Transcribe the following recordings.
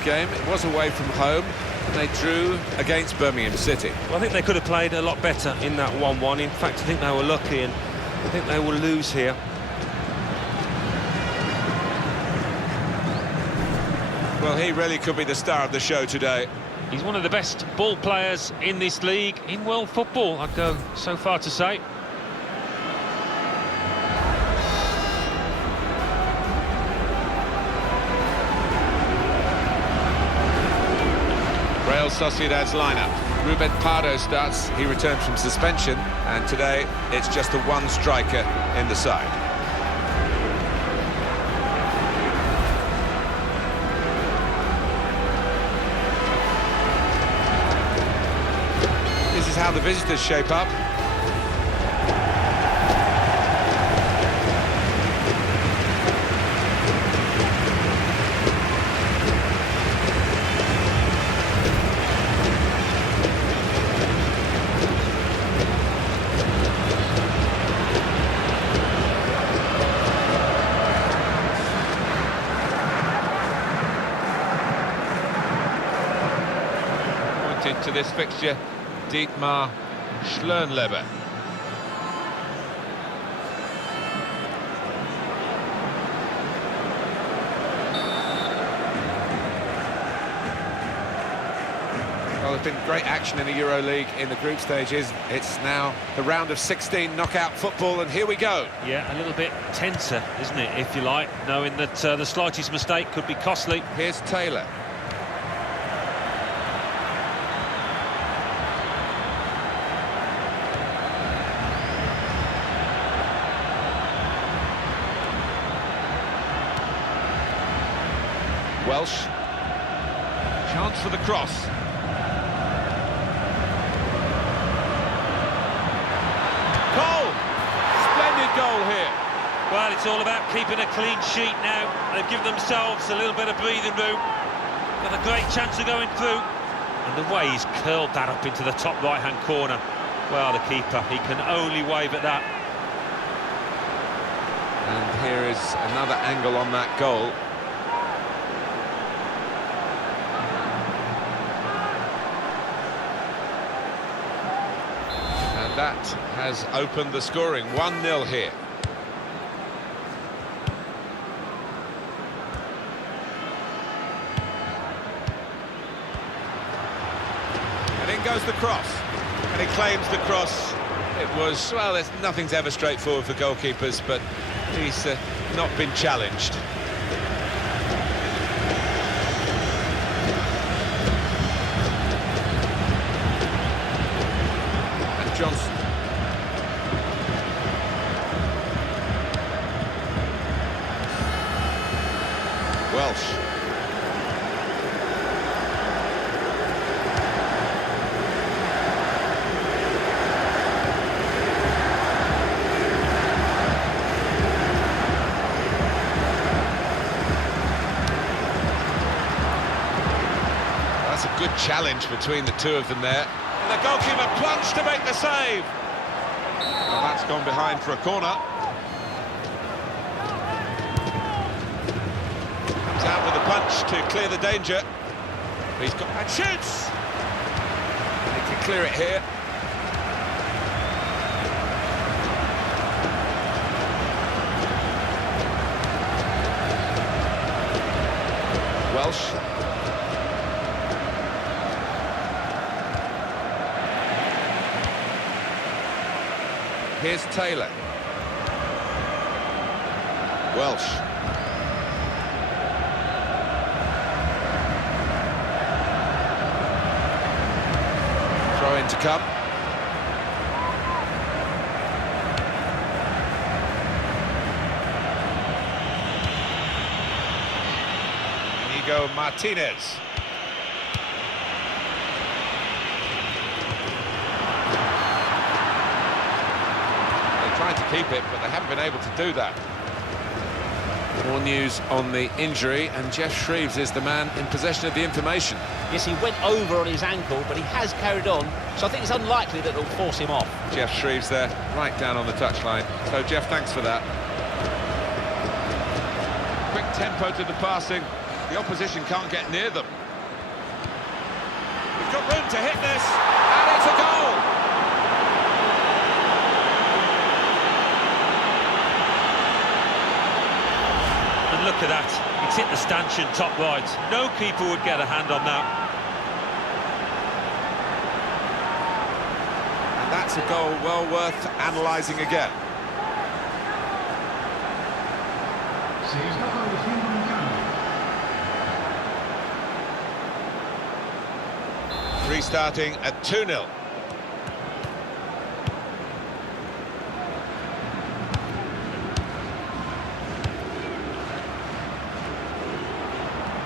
this game. It was away from home, and they drew against Birmingham City. Well, I think they could have played a lot better in that 1-1. In fact, I think they were lucky, and I think they will lose here. Well, he really could be the star of the show today. He's one of the best ball players in this league, in world football, I'd go so far to say. Real Sociedad's lineup. Ruben Pardo starts. He returned from suspension, and today it's just the one striker in the side. This is how the visitors shape up. To this fixture, Dietmar Schlernleber. Well, there's been great action in the Euro League in the group stages. It's now the round of 16 knockout football, and here we go. Yeah, a little bit tenser, isn't it, if you like, knowing that the slightest mistake could be costly. Here's Taylor. Welsh, chance for the cross. Goal! Splendid goal here. Well, it's all about keeping a clean sheet now. They've given themselves a little bit of breathing room. Got a great chance of going through. And the way he's curled that up into the top right-hand corner. Well, the keeper, he can only wave at that. And here is another angle on that goal. That has opened the scoring. 1-0 here. And in goes the cross. And he claims the cross. It was, well, nothing's ever straightforward for goalkeepers, but he's not been challenged. Johnson. Welsh. That's a good challenge between the two of them there. The goalkeeper plunged to make the save. Well, that's gone behind for a corner. Comes out with a punch to clear the danger. He's got and shoots. He can clear it here. Welsh. Here's Taylor. Welsh. Throw in to come. Inigo Martinez. Trying to keep it, but they haven't been able to do that. More news on the injury, and Jeff Shreves is the man in possession of the information. Yes, he went over on his ankle, but he has carried on, so I think it's unlikely that it'll force him off. Jeff Shreves there, right down on the touchline. So, Jeff, thanks for that. Quick tempo to the passing. The opposition can't get near them. He's got room to hit this, and it's a goal! And look at that, it's hit the stanchion top right. No keeper would get a hand on that. And that's a goal well worth analysing again. Restarting at 2-0.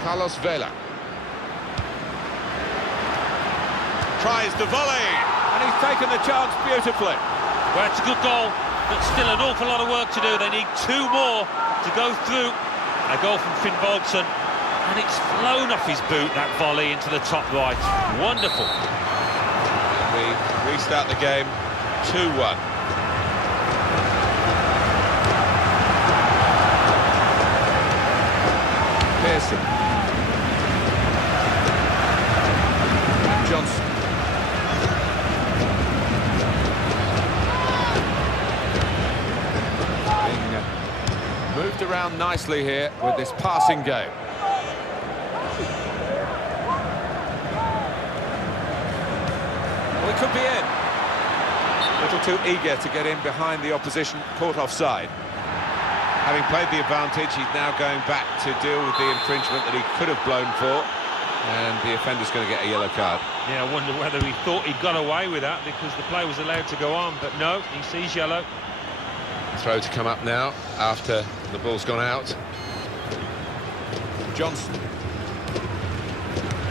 Carlos Vela tries the volley, and he's taken the chance beautifully. Well, it's a good goal, but still an awful lot of work to do. They need 2 more to go through. A goal from Finn Bolton, and it's flown off his boot, that volley into the top right. Wonderful. And we restart the game 2-1. Pearson. And Johnson. Being moved around nicely here with this passing game. Well, he could be in. A little too eager to get in behind the opposition, caught offside. Having played the advantage, he's now going back to deal with the infringement that he could have blown for, and the offender's going to get a yellow card. Yeah, I wonder whether he thought he'd got away with that because the play was allowed to go on, but no, he sees yellow. Throw to come up now after the ball's gone out. Johnson.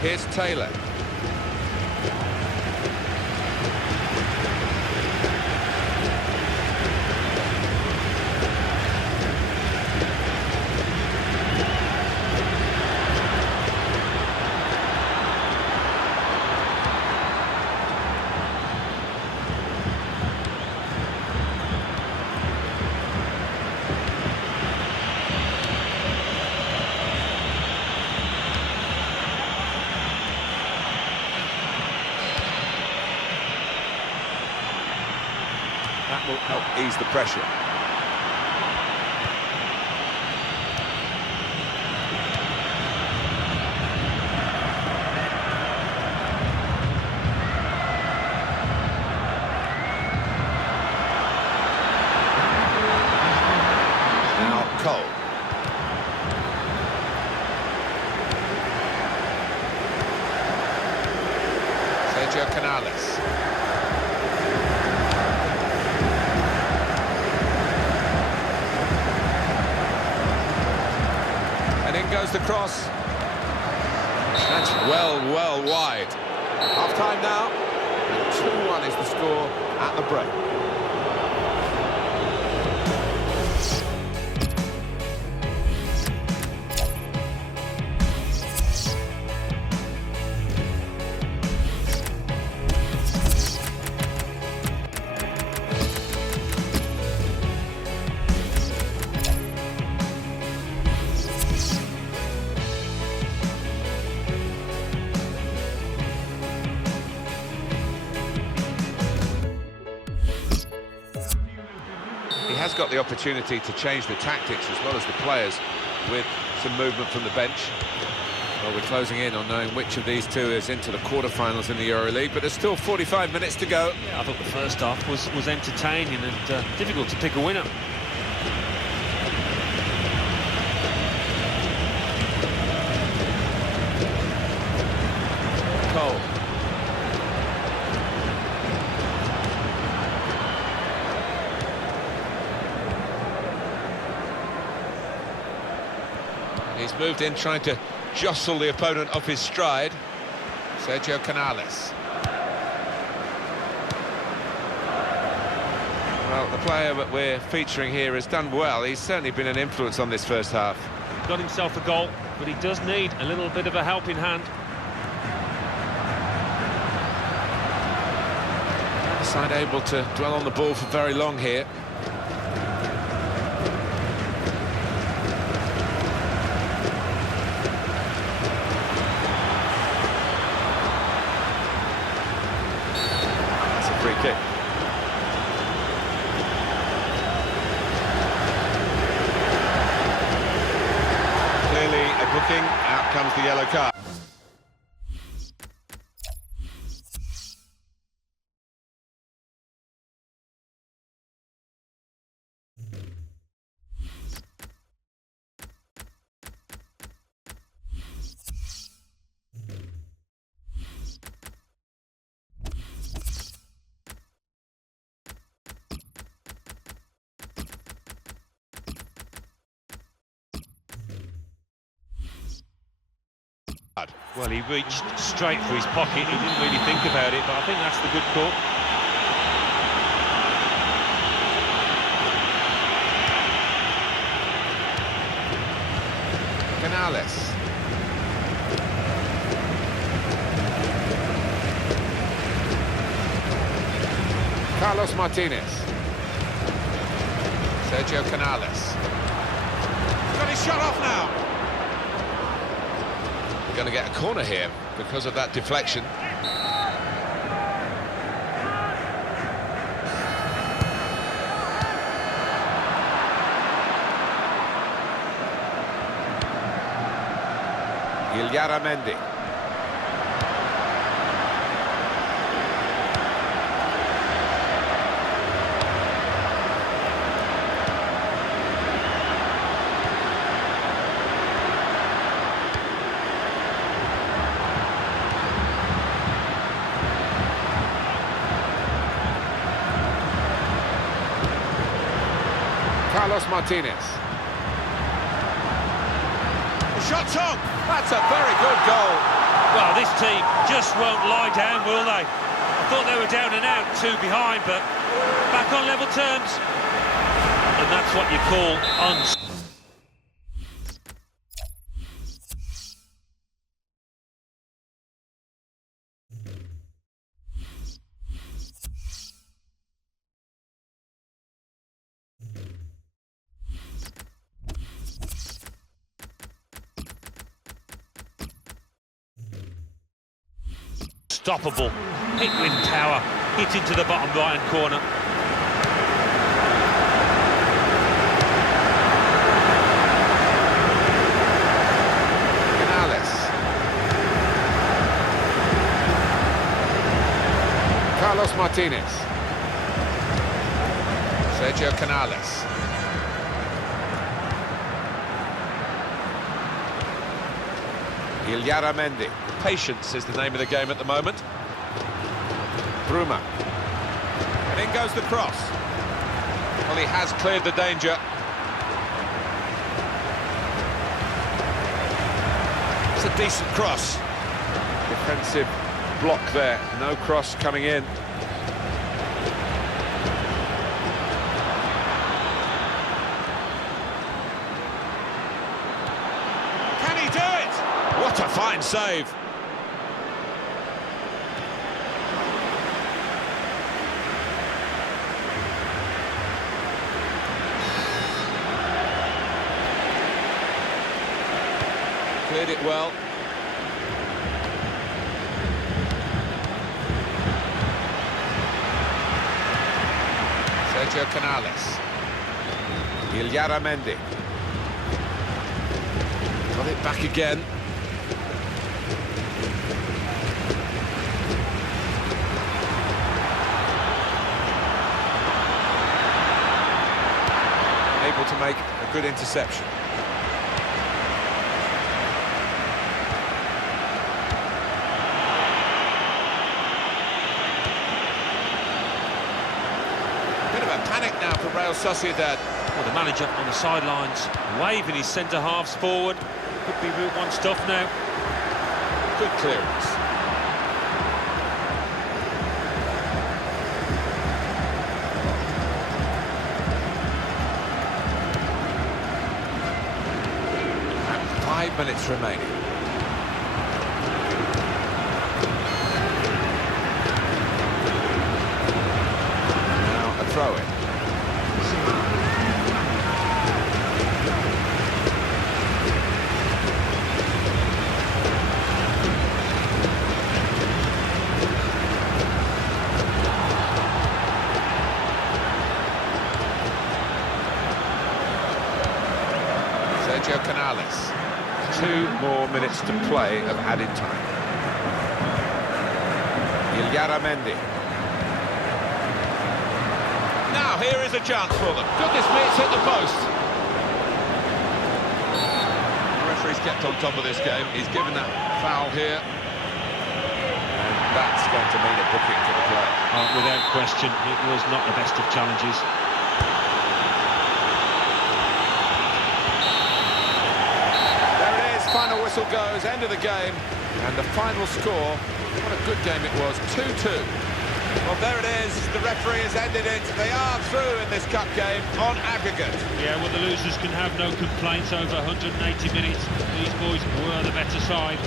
Here's Taylor. That will help ease the pressure. Now Cole. Sergio Canales. In goes the cross. That's well wide. Half-time now. 2-1 is the score at the break. He has got the opportunity to change the tactics as well as the players with some movement from the bench. Well, we're closing in on knowing which of these two is into the quarter-finals in the EuroLeague, but there's still 45 minutes to go. Yeah, I thought the first half was entertaining and difficult to pick a winner. Cole. He's moved in, trying to jostle the opponent off his stride. Sergio Canales. Well, the player that we're featuring here has done well. He's certainly been an influence on this first half. Got himself a goal, but he does need a little bit of a helping hand. The side able to dwell on the ball for very long here. comes the yellow card. Well, he reached straight for his pocket. He didn't really think about it, but I think that's the good call. Canales. Carlos Martinez. Sergio Canales. Got his shot off now. Going to get a corner here because of that deflection. Mendy. Carlos Martinez. The shot's on. That's a very good goal. Well, this team just won't lie down, will they? I thought they were down and out, 2 behind, but back on level terms. And that's what you call unstoppable. Hit with power, hit into the bottom right-hand corner. Carlos Martinez. Sergio Canales. Mendy. Patience is the name of the game at the moment. Bruma. And in goes the cross. Well, he has cleared the danger. It's a decent cross. Defensive block there. No cross coming in. Can he do it? What a fine save. Cleared it well. Sergio Canales. Mendy. Got it back again. Able to make a good interception. Panic now for Real Sociedad. Well, the manager on the sidelines, waving his centre-halves forward. Could be Route 1 stuff now. Good clearance. And 5 minutes remaining. Now a throw-in. Sergio Canales. 2 more minutes to play of added time. Illaramendi. Now here is a chance for them. Goodness me, it's hit the post. The referee's kept on top of this game. He's given that foul here. And that's going to mean a booking for the play. Without question, it was not the best of challenges. There it is, final whistle goes, end of the game. And the final score, what a good game it was, 2-2. Well, there it is, the referee has ended it. They are through in this cup game on aggregate. Yeah, well, the losers can have no complaints over 180 minutes. These boys were the better side.